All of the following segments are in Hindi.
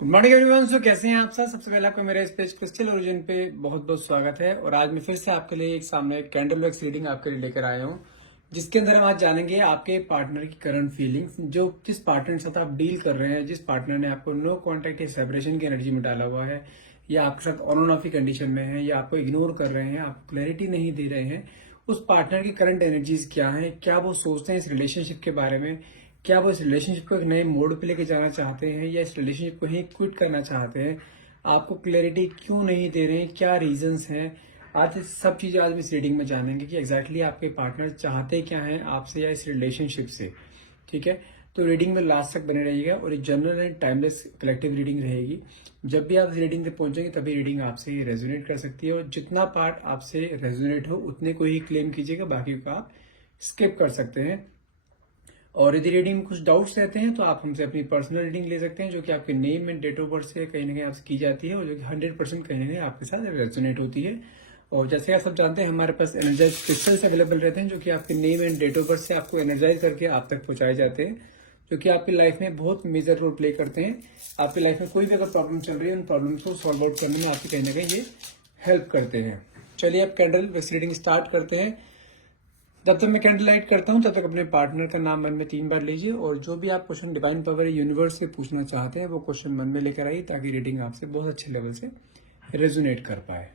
Good morning everyone. सो कैसे हैं आप सब। सबसे पहले आपको मेरे इस पेज क्रिस्टल ओरिजिन पे बहुत बहुत स्वागत है। और आज मैं फिर से आपके लिए एक सामने कैंडल वैक्स रीडिंग आपके लिए लेकर आया हूँ, जिसके अंदर हम आज जानेंगे आपके पार्टनर की करंट फीलिंग्स, जो जिस पार्टनर के साथ आप डील कर रहे हैं, जिस पार्टनर ने आपको नो कॉन्टेक्ट या सेपरेशन की एनर्जी में डाला हुआ है, या आपके साथ ऑन ऑफ की कंडीशन में है, या आपको इग्नोर कर रहे हैं, आपको क्लैरिटी नहीं दे रहे हैं। उस पार्टनर की करंट एनर्जीज क्या है, क्या वो सोचते हैं इस रिलेशनशिप के बारे में, क्या वो इस रिलेशनशिप को एक नए मोड पे लेके जाना चाहते हैं, या इस रिलेशनशिप को ही क्विट करना चाहते हैं। आपको क्लैरिटी क्यों नहीं दे रहे हैं, क्या रीजंस हैं। आज सब चीजें आज इस रीडिंग में जानेंगे कि एग्जैक्टली आपके पार्टनर चाहते क्या हैं आपसे या इस रिलेशनशिप से। ठीक है, तो रीडिंग में लास्ट तक बने रहिएगा। और ये general and timeless collective reading रहेगी। जब भी आप इस रीडिंग तक पहुंचेंगे तभी रीडिंग आपसे रेजोनेट कर सकती है, और जितना पार्ट आपसे रेजोनेट हो उतने को ही क्लेम कीजिएगा, बाकी को आप स्किप कर सकते हैं। और यदि रीडिंग में कुछ डाउट्स रहते हैं तो आप हमसे अपनी पर्सनल रीडिंग ले सकते हैं, जो कि आपके name and date of birth से कहीं ना कहीं आपसे की जाती है, और जो कि 100% कहीं ना कहीं आपके साथ रेजोनेट होती है। और जैसे आप सब जानते हैं, हमारे पास एनर्जाइज क्रिस्टल्स अवेलेबल रहते हैं, जो कि आपके name and date of birth से आपको एनर्जाइज करके आप तक पहुंचाए जाते हैं, जो कि आपकी लाइफ में बहुत मेजर रोल प्ले करते हैं। आपकी लाइफ में कोई भी अगर प्रॉब्लम चल रही है, उन प्रॉब्लम्स को सॉल्व आउट करने में आपकी कहीं ना कहीं ये हेल्प करते हैं। चलिए अब कैंडल वैक्स रीडिंग स्टार्ट करते हैं। जब तक मैं कैंडल लाइट करता हूं तब तक अपने पार्टनर का नाम मन में 3 बार लीजिए, और जो भी आप क्वेश्चन डिवाइन पावर यूनिवर्स से पूछना चाहते हैं वो क्वेश्चन मन में लेकर आइए, ताकि रीडिंग आपसे बहुत अच्छे लेवल से रेजोनेट कर पाए।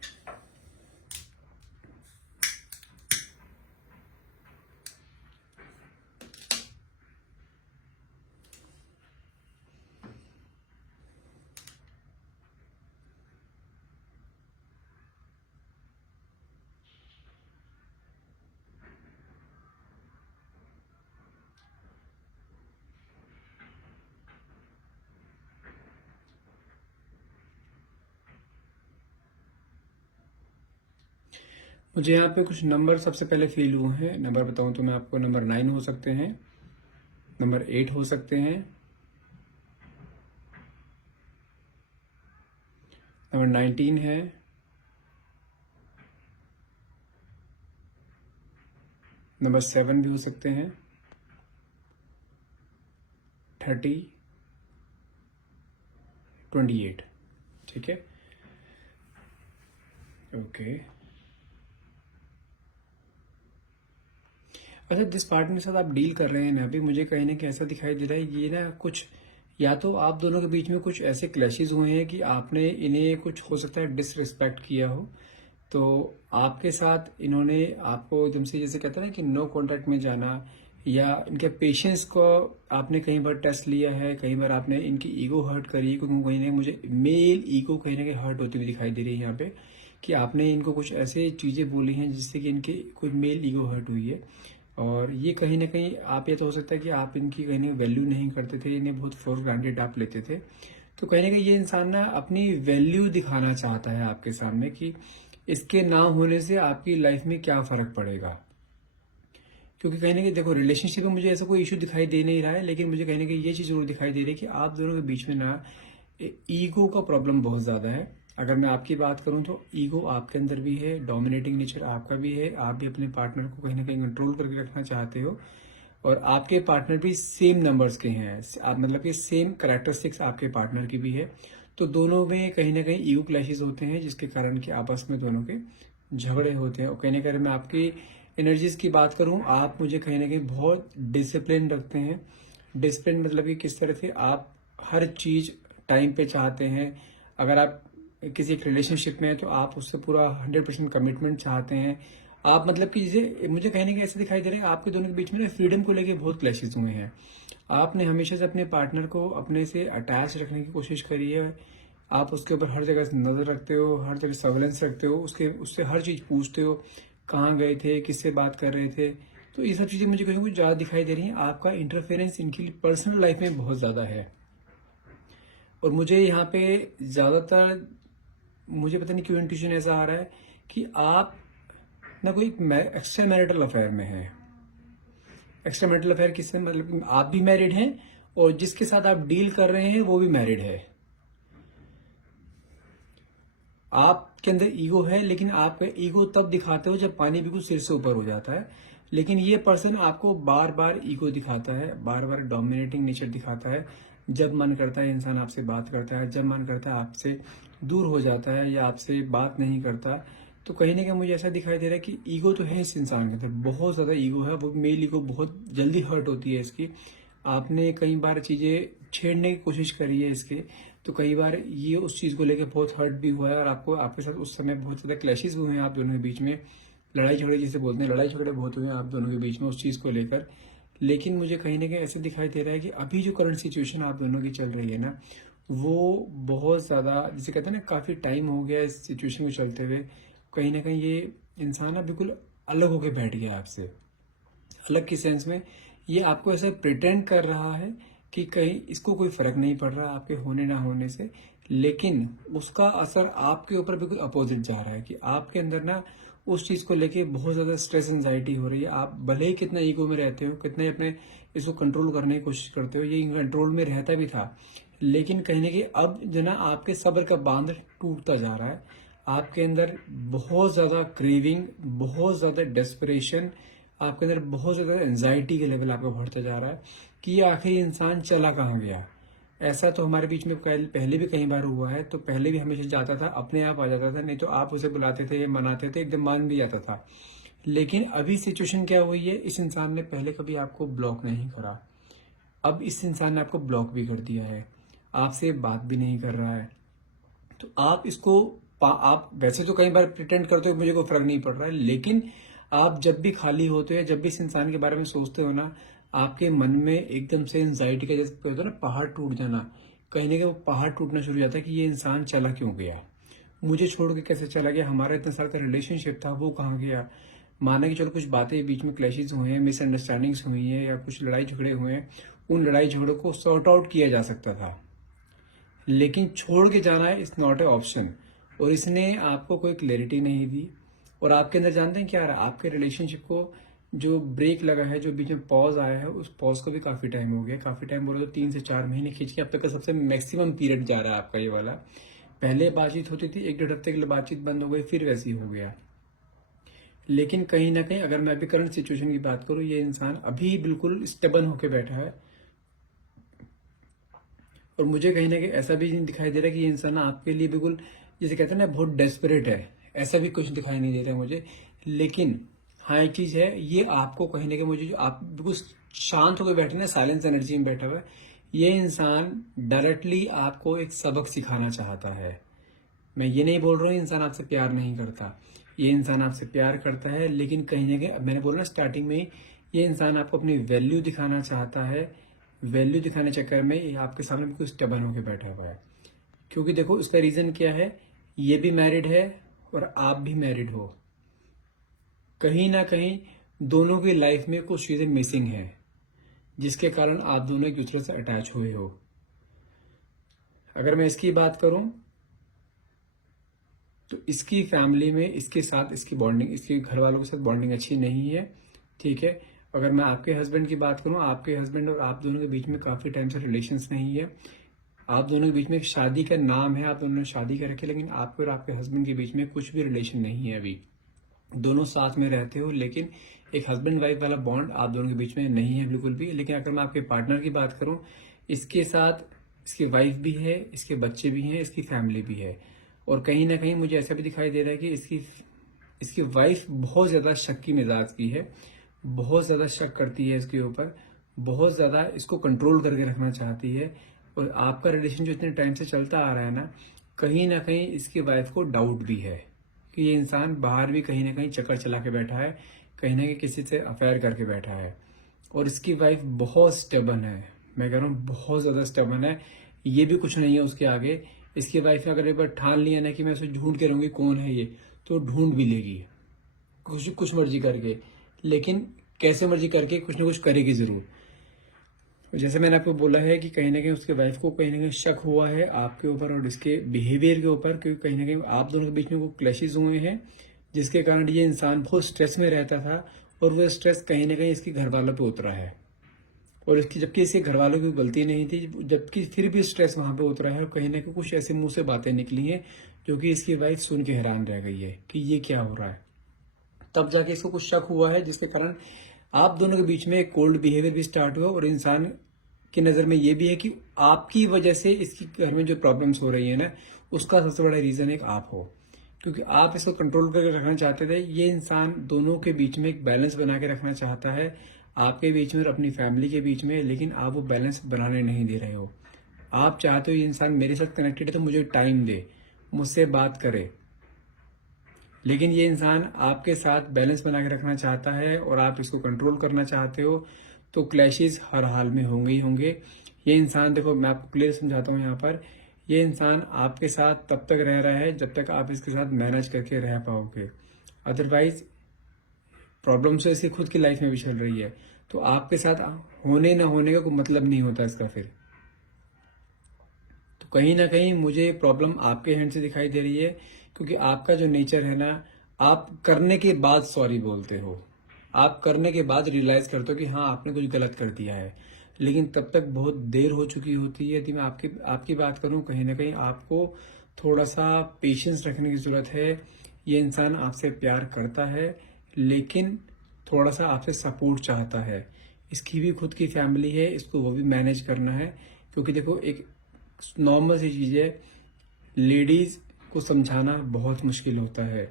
मुझे यहाँ पे कुछ नंबर सबसे पहले फील हुए हैं। नंबर बताऊं तो मैं आपको नंबर 9 हो सकते हैं, नंबर 8 हो सकते हैं, नंबर 19 है, नंबर 7 भी हो सकते हैं, 30, 28। ठीक है, ओके। अच्छा, जिस पार्टनर के साथ आप डील कर रहे हैं ना, अभी मुझे कहीं ना कहीं ऐसा दिखाई दे रहा है, ये ना कुछ या तो आप दोनों के बीच में कुछ ऐसे क्लैशेस हुए हैं कि आपने इन्हें कुछ हो सकता है डिसरिस्पेक्ट किया हो। तो आपके साथ इन्होंने आपको एकदम से, जैसे कहते हैं ना कि नो कॉन्टैक्ट में जाना, या इनके पेशेंस को आपने कई बार टेस्ट लिया है, कई बार आपने इनकी ईगो हर्ट करी है, क्योंकि कहीं ना मुझे मेल ईगो कहीं ना कहीं हर्ट होती हुई दिखाई दे रही है यहाँ पे, कि आपने इनको कुछ ऐसे चीजें बोली हैं जिससे कि इनकी कुछ मेल ईगो हर्ट हुई है। और ये कहीं ना कहीं आप, ये तो हो सकता है कि आप इनकी कहीं ना वैल्यू नहीं करते थे, इन्हें बहुत फॉर ग्रांटेड आप लेते थे। तो कहीं ना कहीं ये इंसान ना अपनी वैल्यू दिखाना चाहता है आपके सामने, कि इसके ना होने से आपकी लाइफ में क्या फर्क पड़ेगा। क्योंकि कहीं ना कहीं देखो, रिलेशनशिप में मुझे ऐसा कोई इशू दिखाई दे नहीं रहा है, लेकिन मुझे कहीं ना कहीं ये चीज जरूर दिखाई दे रही है कि आप दोनों के बीच में ना ईगो का प्रॉब्लम बहुत ज्यादा है। अगर मैं आपकी बात करूं तो ईगो आपके अंदर भी है, डोमिनेटिंग नेचर आपका भी है, आप भी अपने पार्टनर को कहीं ना कहीं कंट्रोल करके रखना चाहते हो। और आपके पार्टनर भी सेम नंबर्स के हैं, आप मतलब कि सेम करेक्टरिस्टिक्स आपके पार्टनर की भी है। तो दोनों में कहीं ना कहीं ईगो क्लैशेस होते हैं, जिसके कारण कि आपस में दोनों के झगड़े होते हैं। और कहीं ना कहीं मैं आपकी एनर्जीज की बात करूं, आप मुझे कहीं ना कहीं बहुत डिसिप्लिन रखते हैं। डिसिप्लिन मतलब कि किस तरह से आप हर चीज टाइम पे चाहते हैं। अगर आप किसी एक रिलेशनशिप में है तो आप उससे पूरा 100% कमिटमेंट चाहते हैं। आप मतलब कि जैसे मुझे कहीं ना कहीं ऐसे दिखाई दे रहे हैं, आपके दोनों के बीच में ना फ्रीडम को लेके बहुत क्लैशेस हुए हैं। आपने हमेशा से अपने पार्टनर को अपने से अटैच रखने की कोशिश करी है। आप उसके ऊपर हर जगह से नजर रखते हो, हर जगह सर्वेलेंस रखते हो, उसके उससे हर चीज पूछते हो, कहाँ गए थे, किससे बात कर रहे थे। तो ये सब चीजें मुझे कहीं कुछ ज्यादा दिखाई दे रही हैं। आपका इंटरफेरेंस इनकी पर्सनल लाइफ में बहुत ज्यादा है। और मुझे यहाँ पे ज्यादातर, मुझे पता नहीं क्यों इंट्यूशन ऐसा आ रहा है कि आप ना कोई एक्स्ट्रा मैरिटल अफेयर में है। एक्स्ट्रा मैरिटल अफेयर किससे, मतलब कि आप भी मैरिड हैं और जिसके साथ आप डील कर रहे हैं वो भी मैरिड है। आपके अंदर ईगो है, लेकिन आप ईगो तब दिखाते हो जब पानी बिल्कुल सिर से ऊपर हो जाता है। लेकिन ये पर्सन आपको बार बार ईगो दिखाता है, बार बार डोमिनेटिंग नेचर दिखाता है। जब मन करता है इंसान आपसे बात करता है, जब मन करता है आपसे दूर हो जाता है या आपसे बात नहीं करता। तो कहीं ना कहीं मुझे ऐसा दिखाई दे रहा है कि ईगो तो है इस इंसान के अंदर, बहुत ज़्यादा ईगो है। वो मेल ईगो बहुत जल्दी हर्ट होती है इसकी। आपने कई बार चीज़ें छेड़ने की कोशिश करी है इसके, तो कई बार ये उस चीज़ को लेकर बहुत हर्ट भी हुआ है और आपको आपके साथ उस समय बहुत ज़्यादा क्लैशेस हुए हैं आप दोनों के बीच में। लड़ाई झगड़े जिसे बोलते हैं, लड़ाई झगड़े बहुत हुए हैं आप दोनों के बीच में उस चीज़ को लेकर। लेकिन मुझे कहीं ना कहीं ऐसे दिखाई दे रहा है कि अभी जो करंट सिचुएशन आप दोनों की चल रही है ना, वो बहुत ज़्यादा, जिसे कहते हैं ना, काफ़ी टाइम हो गया इस सिचुएशन को चलते हुए। कहीं ना कहीं ये इंसान ना बिल्कुल अलग होके बैठ गया है आपसे। अलग की सेंस में ये आपको ऐसा प्रिटेंड कर रहा है कि कहीं इसको कोई फर्क नहीं पड़ रहा आपके होने ना होने से, लेकिन उसका असर आपके ऊपर बिल्कुल अपोजिट जा रहा है कि आपके अंदर ना उस चीज को लेके बहुत ज्यादा स्ट्रेस एंजाइटी हो रही है। आप भले ही कितना ईगो में रहते हो, कितना ही अपने इसको कंट्रोल करने की कोशिश करते हो, ये कंट्रोल में रहता भी था, लेकिन कहीं ना कहीं अब जो ना आपके सब्र का बांध टूटता जा रहा है। आपके अंदर बहुत ज्यादा क्रेविंग, बहुत ज्यादा डेस्परेशन, आपके अंदर बहुत ज्यादा एंजाइटी के लेवल आपका बढ़ता जा रहा है कि ये आखिर इंसान चला कहाँ गया। ऐसा तो हमारे बीच में पहले भी कई बार हुआ है। तो पहले भी हमेशा जाता था, अपने आप आ जाता था, नहीं तो आप उसे बुलाते थे या मनाते थे, एकदम मान भी जाता था। लेकिन अभी सिचुएशन क्या हुई है, इस इंसान ने पहले कभी आपको ब्लॉक नहीं करा, अब इस इंसान ने आपको ब्लॉक भी कर दिया है, आपसे बात भी नहीं कर रहा है। तो आप इसको आप वैसे तो कई बार प्रिटेंड करते हो मुझे कोई फर्क नहीं पड़ रहा है, लेकिन आप जब भी खाली होते हो, जब भी इस इंसान के बारे में सोचते हो ना, आपके मन में एकदम से एंजाइटी का जैसे होता है ना, पहाड़ टूट जाना, कहीं ना कहीं वो पहाड़ टूटना शुरू हो जाता है कि ये इंसान चला क्यों गया, मुझे छोड़ के कैसे चला गया, हमारा इतना साल का रिलेशनशिप था वो कहाँ गया। माना कि चलो कुछ बातें बीच में क्लैशेस हुए हैं, मिसअंडरस्टैंडिंग्स हुई हैं या कुछ लड़ाई झगड़े हुए हैं, उन लड़ाई झगड़ों को सॉर्ट आउट किया जा सकता था, लेकिन छोड़ के जाना है, इट्स नॉट ए ऑप्शन। और इसने आपको कोई क्लैरिटी नहीं दी। और आपके अंदर जानते हैं क्या रहा, आपके रिलेशनशिप को जो ब्रेक लगा है, जो बीच में पॉज आया है, उस पॉज को भी काफी टाइम हो गया, काफी टाइम बोलो तो 3 से 4 महीने खींच के अब तक का सबसे मैक्सिमम पीरियड जा रहा है आपका ये वाला। पहले बातचीत होती थी, 1 डेढ़ हफ्ते के लिए बातचीत बंद हो गई, फिर वैसी हो गया। लेकिन कहीं ना कहीं अगर मैं अभी करंट सिचुएशन की बात करूं, ये इंसान अभी बिल्कुल स्टेबन होके बैठा है। और मुझे कहीं ना कहीं ऐसा भी नहीं दिखाई दे रहा कि ये इंसान आपके लिए बिल्कुल, जैसे कहते हैं ना, बहुत डेस्परेट है, ऐसा भी कुछ दिखाई नहीं दे रहा मुझे। लेकिन हाँ, एक चीज है, ये आपको कहीं ना कहीं, मुझे जो आप बिल्कुल शांत होकर बैठे ना, साइलेंस एनर्जी में बैठा हुआ है, ये इंसान डायरेक्टली आपको एक सबक सिखाना चाहता है। मैं ये नहीं बोल रहा हूँ इंसान आपसे प्यार नहीं करता, ये इंसान आपसे प्यार करता है, लेकिन कहीं ना कहीं, अब मैंने बोला ना स्टार्टिंग में ही, ये इंसान आपको अपनी वैल्यू दिखाना चाहता है। वैल्यू दिखाने चक्कर में ये आपके सामने बिल्कुल स्टबन होकर बैठा हुआ है। क्योंकि देखो इसका रीजन क्या है, ये भी मैरिड है और आप भी मैरिड हो। कहीं ना कहीं दोनों की लाइफ में कुछ चीजें मिसिंग है, जिसके कारण आप दोनों एक दूसरे से अटैच हुए हो। अगर मैं इसकी बात करूं तो इसकी फैमिली में इसके साथ इसकी बॉन्डिंग, इसके घर वालों के साथ बॉन्डिंग अच्छी नहीं है, ठीक है। अगर मैं आपके हस्बैंड की बात करूं, आपके हस्बैंड और आप दोनों के बीच में काफी टाइम से रिलेशंस नहीं है। आप दोनों के बीच में एक शादी का नाम है, आप दोनों ने शादी कर रखी है, लेकिन आपके और आपके हस्बैंड के बीच में कुछ भी रिलेशन नहीं है अभी। दोनों साथ में रहते हो, लेकिन एक हस्बैंड वाइफ वाला बॉन्ड आप दोनों के बीच में नहीं है बिल्कुल भी। लेकिन अगर मैं आपके पार्टनर की बात करूं, इसके साथ इसकी वाइफ भी है, इसके बच्चे भी हैं, इसकी फैमिली भी है। और कहीं ना कहीं मुझे ऐसा भी दिखाई दे रहा है कि इसकी वाइफ बहुत ज्यादा शक की मिजाज की है, बहुत ज्यादा शक करती है इसके ऊपर, बहुत ज्यादा इसको कंट्रोल करके रखना चाहती है। और आपका रिलेशन जो इतने टाइम से चलता आ रहा है ना कहीं इसकी वाइफ को डाउट भी है कि ये इंसान बाहर भी कहीं ना कहीं चक्कर चला के बैठा है, कहीं ना कहीं किसी से अफेयर करके बैठा है। और इसकी वाइफ बहुत स्टेबन है, मैं कह रहा हूँ बहुत ज्यादा स्टेबन है, ये भी कुछ नहीं है उसके आगे। इसकी वाइफ ने अगर एक बार ठान लिया ना कि मैं उसे ढूंढ के रहूंगी कौन है ये, तो ढूंढ भी लेगी, कुछ कुछ मर्जी करके, लेकिन कैसे मर्जी करके कुछ ना कुछ करेगी जरूर। जैसे मैंने आपको बोला है कि कहीं ना कहीं उसके वाइफ को कहीं ना कहीं शक हुआ है आपके ऊपर और इसके बिहेवियर के ऊपर, क्योंकि कहीं ना कहीं आप दोनों के बीच में वो क्लैशेस हुए हैं, जिसके कारण ये इंसान बहुत स्ट्रेस में रहता था। और वो स्ट्रेस कहीं ना कहीं इसके घर वालों पे उतरा है, और इसकी, जबकि इसके घर वालों की गलती नहीं थी, जबकि फिर भी स्ट्रेस वहां पे उतरा है। और कहीं ना कहीं कुछ ऐसे मुंह से बातें निकली हैं जो कि इसकी वाइफ सुन के हैरान रह गई है कि ये क्या हो रहा है। तब जाके इसको कुछ शक हुआ है, जिसके कारण आप दोनों के बीच में एक कोल्ड बिहेवियर भी स्टार्ट हुआ और इंसान की नज़र में ये भी है कि आपकी वजह से इसकी घर में जो प्रॉब्लम्स हो रही है ना, उसका सबसे बड़ा रीज़न एक आप हो, क्योंकि आप इसको कंट्रोल करके रखना चाहते थे। ये इंसान दोनों के बीच में एक बैलेंस बना के रखना चाहता है, आपके बीच में और अपनी फैमिली के बीच में, लेकिन आप वो बैलेंस बनाने नहीं दे रहे हो। आप चाहते हो ये इंसान मेरे साथ कनेक्टेड है तो मुझे टाइम दे, मुझसे बात करे, लेकिन ये इंसान आपके साथ बैलेंस बना के रखना चाहता है और आप इसको कंट्रोल करना चाहते हो, तो क्लैशेस हर हाल में होंगे ही होंगे। ये इंसान, देखो मैं आपको क्लियर समझाता हूँ यहाँ पर, ये इंसान आपके साथ तब तक रह रहा है जब तक आप इसके साथ मैनेज करके रह पाओगे, अदरवाइज प्रॉब्लम तो इसकी खुद की लाइफ में भी चल रही है, तो आपके साथ होने ना होने का कोई मतलब नहीं होता इसका फिर। तो कहीं ना कहीं मुझे प्रॉब्लम आपके हैंड से दिखाई दे रही है, क्योंकि आपका जो नेचर है ना, आप करने के बाद सॉरी बोलते हो, आप करने के बाद रियलाइज करते हो कि हाँ आपने कुछ गलत कर दिया है, लेकिन तब तक बहुत देर हो चुकी होती है। यदि मैं आपकी बात करूं, कहीं ना कहीं आपको थोड़ा सा पेशेंस रखने की जरूरत है। ये इंसान आपसे प्यार करता है, लेकिन थोड़ा सा आपसे सपोर्ट चाहता है। इसकी भी खुद की फैमिली है, इसको वो भी मैनेज करना है, क्योंकि देखो एक नॉर्मल सी चीज़ है, लेडीज को समझाना बहुत मुश्किल होता है,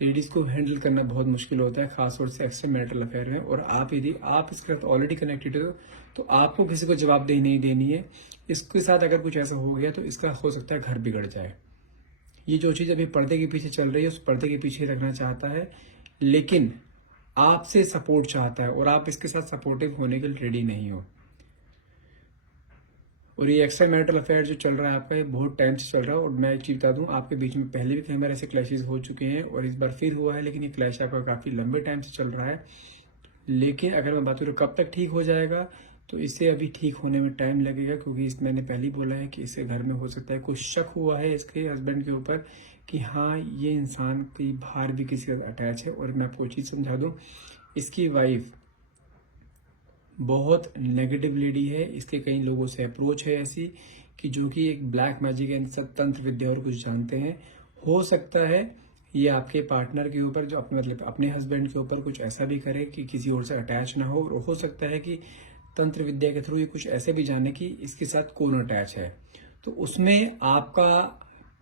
लेडीज को हैंडल करना बहुत मुश्किल होता है, खासतौर से एक्स्ट्रा मैरिटल अफेयर में। और आप यदि आप इसके साथ ऑलरेडी कनेक्टेड हो तो आपको किसी को जवाबदेही नहीं देनी है। इसके साथ अगर कुछ ऐसा हो गया तो इसका हो सकता है घर बिगड़ जाए। ये जो चीज़ अभी पर्दे के पीछे चल रही है उस पर्दे के पीछे रखना चाहता है, लेकिन आपसे सपोर्ट चाहता है और आप इसके साथ सपोर्टिव होने के लिए रेडी नहीं हो। और ये एक्स्ट्रा मैरिटल अफेयर जो चल रहा है आपका, ये बहुत टाइम से चल रहा है। और मैं एक चीज बता दूं, आपके बीच में पहले भी कई बार ऐसे क्लैशेस हो चुके हैं और इस बार फिर हुआ है, लेकिन ये क्लैश आपका काफी लंबे टाइम से चल रहा है। लेकिन अगर मैं बात करूँ कब तक ठीक हो जाएगा, तो इसे अभी ठीक होने में टाइम लगेगा, क्योंकि मैंने पहले ही बोला है कि इसके घर में हो सकता है कुछ शक हुआ है इसके हस्बैंड के ऊपर कि हाँ ये इंसान कहीं बाहर भी किसी के साथ अटैच है। और मैं आपको चीज समझा दूं, इसकी वाइफ बहुत नेगेटिव लेडी है, इसके कई लोगों से अप्रोच है ऐसी कि जो कि एक ब्लैक मैजिक एंड तंत्र विद्या और कुछ जानते हैं। हो सकता है ये आपके पार्टनर के ऊपर, जो अपने मतलब अपने हस्बैंड के ऊपर कुछ ऐसा भी करे कि किसी और से अटैच ना हो। और हो सकता है कि तंत्र विद्या के थ्रू ये कुछ ऐसे भी जाने कि इसके साथ कौन अटैच है, तो उसमें आपका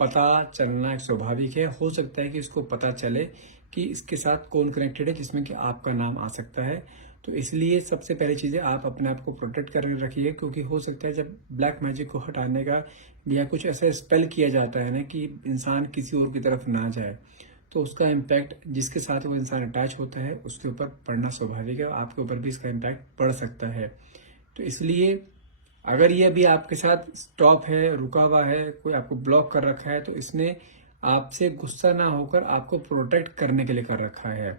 पता चलना एक स्वाभाविक है। हो सकता है कि इसको पता चले कि इसके साथ कौन कनेक्टेड है, जिसमें कि आपका नाम आ सकता है। तो इसलिए सबसे पहली चीज़ है, आप अपने आप को प्रोटेक्ट करके रखिए, क्योंकि हो सकता है जब ब्लैक मैजिक को हटाने का या कुछ ऐसा स्पेल किया जाता है ना कि इंसान किसी और की तरफ ना जाए, तो उसका इम्पैक्ट जिसके साथ वो इंसान अटैच होता है उसके ऊपर पड़ना स्वाभाविक है, आपके ऊपर भी इसका इम्पैक्ट पड़ सकता है। तो इसलिए अगर ये अभी आपके साथ स्टॉप है, रुका हुआ है, कोई आपको ब्लॉक कर रखा है, तो इसने आपसे गुस्सा ना होकर आपको प्रोटेक्ट करने के लिए कर रखा है।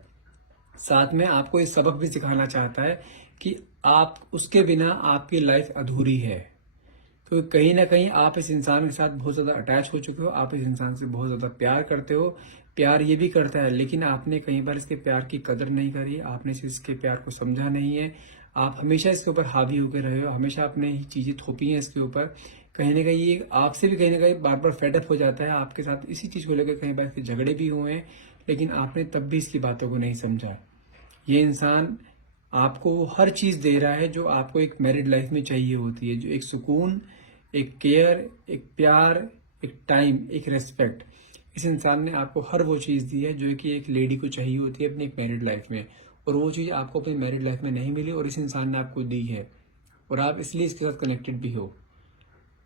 साथ में आपको ये सबक भी सिखाना चाहता है कि आप उसके बिना आपकी लाइफ अधूरी है, क्योंकि कहीं ना कहीं आप इस इंसान के साथ बहुत ज्यादा अटैच हो चुके हो, आप इस इंसान से बहुत ज्यादा प्यार करते हो। प्यार ये भी करता है, लेकिन आपने कई बार इसके प्यार की कदर नहीं करी, आपने इसके प्यार को समझा नहीं है। आप हमेशा इसके ऊपर हावी होकर रहे हो, हमेशा आपने ही चीजें थोपी हैं इसके ऊपर। कहीं ना कहीं ये आपसे भी कहीं ना कहीं बार बार फेडअप हो जाता है, आपके साथ इसी चीज को लेकर कई बार इसके झगड़े भी हुए हैं, लेकिन आपने तब भी इसकी बातों को नहीं समझा। ये इंसान आपको हर चीज दे रहा है जो आपको एक मैरिड लाइफ में चाहिए होती है, जो एक सुकून, एक केयर, एक प्यार, एक टाइम, एक रेस्पेक्ट। इस इंसान ने आपको हर वो चीज दी है जो कि एक लेडी को चाहिए होती है अपनी एक मैरिड लाइफ में, और वो चीज आपको अपनी मैरिड लाइफ में नहीं मिली और इस इंसान ने आपको दी है, और आप इसलिए इसके साथ कनेक्टेड भी हो।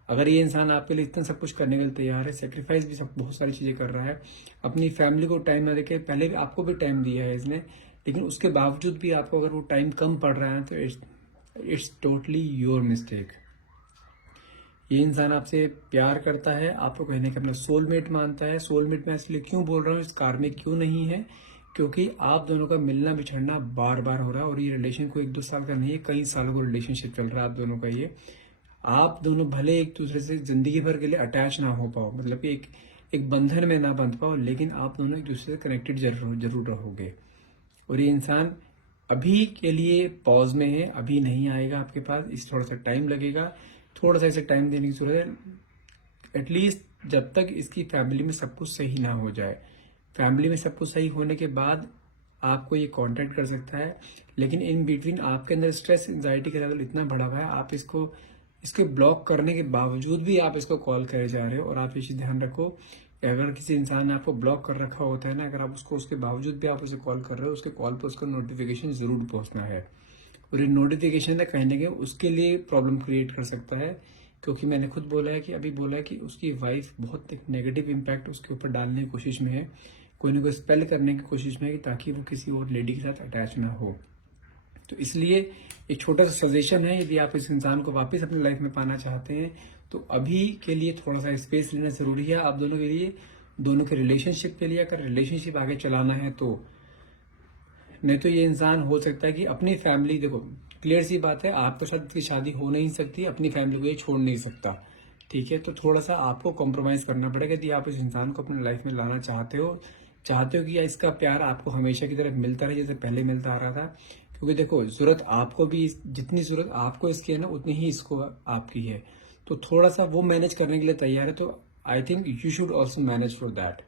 अगर ये इंसान आपके लिए इतना सब कुछ करने के लिए तैयार है, सेक्रीफाइस भी सब बहुत सारी चीजें कर रहा है, अपनी फैमिली को टाइम ना देके, पहले भी आपको भी टाइम दिया है इसने, लेकिन उसके बावजूद भी आपको अगर वो टाइम कम पड़ रहा है तो इट्स टोटली योर मिस्टेक। ये इंसान आपसे प्यार करता है, आपको कहने का अपना सोलमेट मानता है। सोलमेट मैं इसलिए क्यों बोल रहा हूँ, इस कार में क्यों नहीं है, क्योंकि आप दोनों का मिलना बिछड़ना बार बार हो रहा है, और ये रिलेशन को 1-2 साल का नहीं है, कई सालों का रिलेशनशिप चल रहा है आप दोनों का। ये आप दोनों भले एक दूसरे से जिंदगी भर के लिए अटैच ना हो पाओ, मतलब कि एक बंधन में ना बंध पाओ, लेकिन आप दोनों एक दूसरे से कनेक्टेड जरूर रहोगे। और ये इंसान अभी के लिए पॉज में है, अभी नहीं आएगा आपके पास, इस थोड़ा सा टाइम लगेगा, थोड़ा सा इसे टाइम देने की जरूरत है, एटलीस्ट जब तक इसकी फैमिली में सब कुछ सही ना हो जाए। फैमिली में सब कुछ सही होने के बाद आपको ये कांटेक्ट कर सकता है, लेकिन इन बिटवीन आपके अंदर स्ट्रेस एंजाइटी का लेवल इतना बढ़ा हुआ है, आप इसको इसके ब्लॉक करने के बावजूद भी आप इसको कॉल करे जा रहे हो। और आप ये चीज ध्यान रखो, अगर किसी इंसान ने आपको ब्लॉक कर रखा होता है ना, अगर आप उसको उसके बावजूद भी आप उसे कॉल कर रहे हो, उसके कॉल पर उसका नोटिफिकेशन जरूर पहुंचना है। और ये नोटिफिकेशन है कहीं ना कहीं उसके लिए प्रॉब्लम क्रिएट कर सकता है, क्योंकि मैंने खुद बोला है कि अभी बोला है कि उसकी वाइफ बहुत एक नेगेटिव इम्पैक्ट उसके ऊपर डालने की कोशिश में है, कोई ना कोई स्पेल करने की कोशिश में है, कि ताकि वो किसी और लेडी के साथ अटैच ना हो। तो इसलिए एक छोटा सा सजेशन है, यदि आप इस इंसान को वापस अपनी लाइफ में पाना चाहते हैं तो अभी के लिए थोड़ा सा स्पेस लेना जरूरी है आप दोनों के लिए, दोनों के रिलेशनशिप के लिए। अगर रिलेशनशिप आगे चलाना है तो, नहीं तो ये इंसान हो सकता है कि अपनी फैमिली, देखो क्लियर सी बात है, आपके साथ इसकी शादी हो नहीं सकती, अपनी फैमिली को ये छोड़ नहीं सकता, ठीक है। तो थोड़ा सा आपको कॉम्प्रोमाइज करना पड़ेगा यदि आप इस इंसान को अपनी लाइफ में लाना चाहते हो कि इसका प्यार आपको हमेशा की तरफ मिलता रहे जैसे पहले मिलता आ रहा था। क्योंकि देखो जरूरत आपको भी, जितनी जरूरत आपको इसकी है ना, उतनी ही इसको आपकी है। तो थोड़ा सा वो मैनेज करने के लिए तैयार है, तो I think you should also manage for that.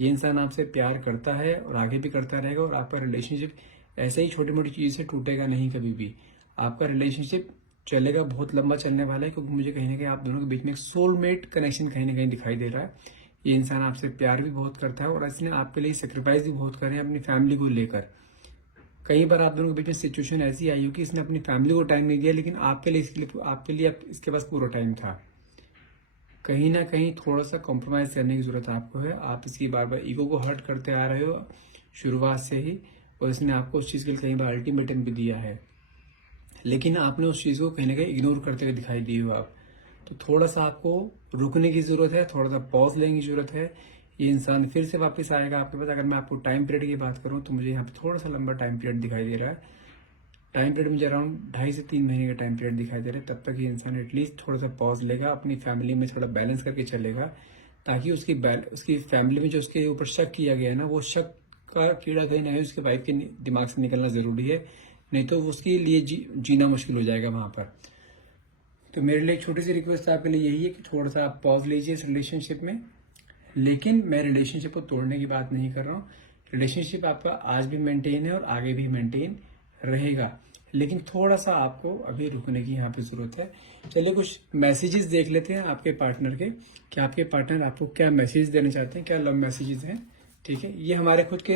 ये इंसान आपसे प्यार करता है और आगे भी करता रहेगा, और आपका रिलेशनशिप ऐसे ही छोटी मोटी चीज से टूटेगा नहीं कभी भी। आपका रिलेशनशिप चलेगा, बहुत लंबा चलने वाला है, क्योंकि मुझे कहीं ना कहीं आप दोनों के बीच में एक सोलमेट कनेक्शन कहीं ना कहीं दिखाई दे रहा है। ये इंसान आपसे प्यार भी बहुत करता है और इसने आपके लिए सेक्रीफाइस भी बहुत करे अपनी फैमिली को लेकर। कई बार आप दोनों के बीच में सिचुएशन ऐसी आई हो कि इसने अपनी फैमिली को टाइम नहीं दिया, लेकिन आपके लिए इसके पास पूरा टाइम था। कहीं ना कहीं थोड़ा सा कॉम्प्रोमाइज करने की जरूरत आपको है। आप इसकी बार बार ईगो को हर्ट करते आ रहे हो शुरुआत से ही, और इसने आपको उस चीज के लिए कई बार अल्टीमेटम भी दिया है, लेकिन आपने उस चीज को कहीं ना कहीं इग्नोर करते हुए दिखाई दिए हो आप। तो थोड़ा सा आपको रुकने की जरूरत है, थोड़ा सा पॉज लेने की जरूरत है। ये इंसान फिर से वापस आएगा आपके पास। अगर मैं आपको टाइम पीरियड की बात करूं तो मुझे यहाँ पे थोड़ा सा लंबा टाइम पीरियड दिखाई दे रहा है। टाइम पीरियड मुझे अराउंड 2.5 से 3 महीने का टाइम पीरियड दिखाई दे रहा है। तब तक ये इंसान एटलीस्ट थोड़ा सा पॉज लेगा, अपनी फैमिली में थोड़ा बैलेंस करके चलेगा, ताकि उसकी फैमिली में जो उसके ऊपर शक किया गया है ना, वो शक का कीड़ा कहीं ना कहीं उसके वाइफ के दिमाग से निकलना जरूरी है, नहीं तो उसके लिए जीना मुश्किल हो जाएगा वहां पर। तो मेरे लिए एक छोटी सी रिक्वेस्ट आपके लिए यही है कि थोड़ा सा आप पॉज लीजिए इस रिलेशनशिप में। लेकिन मैं रिलेशनशिप को तोड़ने की बात नहीं कर रहा हूँ, रिलेशनशिप आपका आज भी मेंटेन है और आगे भी मेंटेन रहेगा, लेकिन थोड़ा सा आपको अभी रुकने की यहाँ पे जरूरत है। चलिए कुछ मैसेजेस देख लेते हैं आपके पार्टनर के, कि आपके पार्टनर आपको क्या मैसेज देना चाहते हैं, क्या लव मैसेजेस हैं। ठीक है, ये हमारे खुद के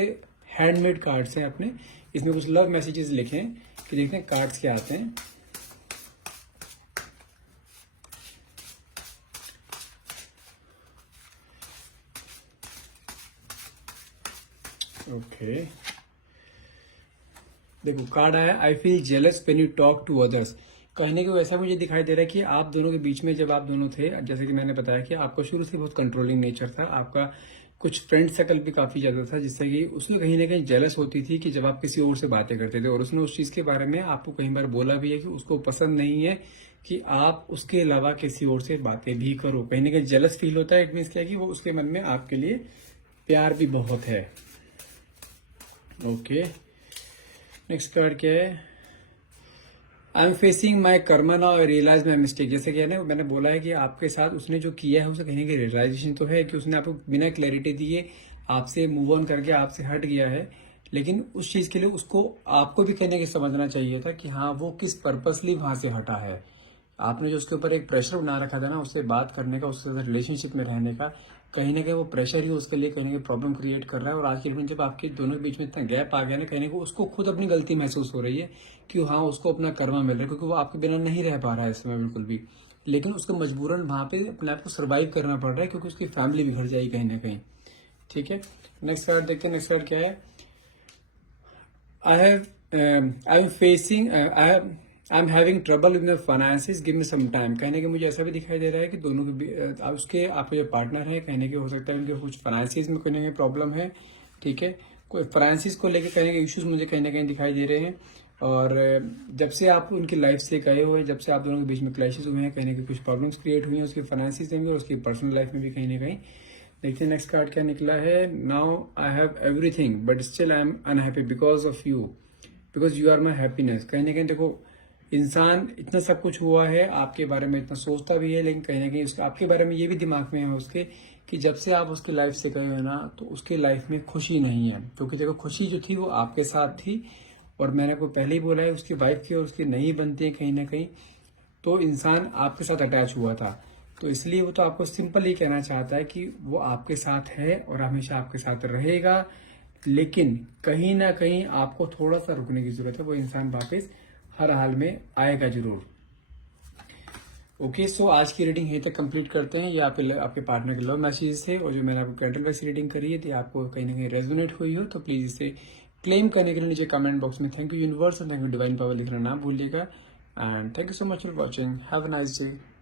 हैंडमेड कार्ड्स हैं अपने, इसमें कुछ लव मैसेजेस लिखे हैं, कि देखते हैं कार्ड्स क्या आते हैं। ओके, देखो कार्ड आया, I feel jealous when you talk to others. कहने को ऐसा मुझे दिखाई दे रहा है कि आप दोनों के बीच में जब आप दोनों थे, जैसे कि मैंने बताया कि आपका शुरू से बहुत कंट्रोलिंग नेचर था, आपका कुछ फ्रेंड सर्कल भी काफी ज्यादा था, जिससे कि उसमें कहीं ना कहीं जेलस होती थी कि जब आप किसी और से बातें करते थे। और उसने उस चीज के बारे में आपको कई बार बोला भी है कि उसको पसंद नहीं है कि आप उसके अलावा किसी और से बातें भी करो। कहीं ना कहीं जेलस फील होता है, इट मीन्स क्या है कि वो उसके मन में आपके लिए प्यार भी बहुत है। ओके, नेक्स्ट कार्ड क्या है, I am facing my karma now, I realize my mistake. जैसे कि है ना, मैंने बोला है कि आपके साथ उसने जो किया है उसे कहीं ना कहीं रियलाइजेशन तो है कि उसने आपको बिना क्लैरिटी दिए आपसे मूव ऑन करके आपसे हट गया है, लेकिन उस चीज के लिए उसको आपको भी कहीं ना कहीं समझना चाहिए था कि हाँ वो किस पर्पसली वहां से हटा है। आपने जो उसके ऊपर एक प्रेशर बना रखा था ना उससे बात करने का, उसके साथ रिलेशनशिप में रहने का, कहीं ना कहीं वो प्रेशर ही उसके लिए कहीं ना कहीं प्रॉब्लम क्रिएट कर रहा है। और आज के दिन जब आपके दोनों के बीच में इतना गैप आ गया ना, कहीं ना कहीं उसको खुद अपनी गलती महसूस हो रही है कि हाँ उसको अपना कर्मा मिल रहा है, क्योंकि वो आपके बिना नहीं रह पा रहा है इस समय बिल्कुल भी, लेकिन उसको मजबूरन वहां पे अपने आप को सर्वाइव करना पड़ रहा है, क्योंकि उसकी फैमिली बिगड़ जाएगी कहीं ना कहीं। ठीक है, नेक्स्ट कार्ड देखते हैं। नेक्स्ट कार्ड क्या है, I am facing I am having trouble with my finances, give me some time. कहने के मुझे ऐसा भी दिखाई दे रहा है कि दोनों के उसके आपके जो पार्टनर है, कहने के हो सकता है उनके कुछ फाइनेंसिस में कहीं प्रॉब्लम है। ठीक है, कोई फाइनेंसिस को लेकर कहने के इश्यूज मुझे कहीं ना कहीं दिखाई दे रहे हैं। और जब से आप उनकी लाइफ से गए हुए, जब से आप दोनों के बीच में क्लैशेस हुए हैं, कहने के कुछ प्रॉब्लम्स क्रिएट हुई हैं उसके फाइनेंसिस में भी और उसकी पर्सनल लाइफ में भी कहीं ना कहीं। देखते हैं नेक्स्ट कार्ड क्या निकला है, now I have everything but still I am unhappy because of you, because you are my happiness. कहीं ना कहीं देखो इंसान इतना सब कुछ हुआ है, आपके बारे में इतना सोचता भी है, लेकिन कहीं ना कहीं उसके आपके बारे में ये भी दिमाग में है उसके कि जब से आप उसकी लाइफ से गए हो ना, तो उसकी लाइफ में खुशी नहीं है। क्योंकि देखो खुशी जो थी वो आपके साथ थी, और मैंने आपको पहले ही बोला है उसकी वाइफ की और उसकी नहीं बनती है कहीं ना कहीं। तो इंसान आपके साथ अटैच हुआ था, तो इसलिए वो तो आपको सिंपल ही कहना चाहता है कि वो आपके साथ है और हमेशा आपके साथ रहेगा, लेकिन कहीं ना कहीं आपको थोड़ा सा रुकने की जरूरत है। वो इंसान वापस हर हाल में आएगा जरूर। ओके, सो आज की रीडिंग यहीं तक कंप्लीट करते हैं। ये आपके पार्टनर के लव मैसेज थे, और जो मैंने आपको कैंडल वाइज रीडिंग करी है, तो आपको कहीं ना कहीं रेजोनेट हुई हो तो प्लीज इसे क्लेम करने के लिए नीचे कमेंट बॉक्स में थैंक यू यूनिवर्स और थैंक यू डिवाइन पावर लिखना ना भूलिएगा। And thank you so much for watching. Have a nice day.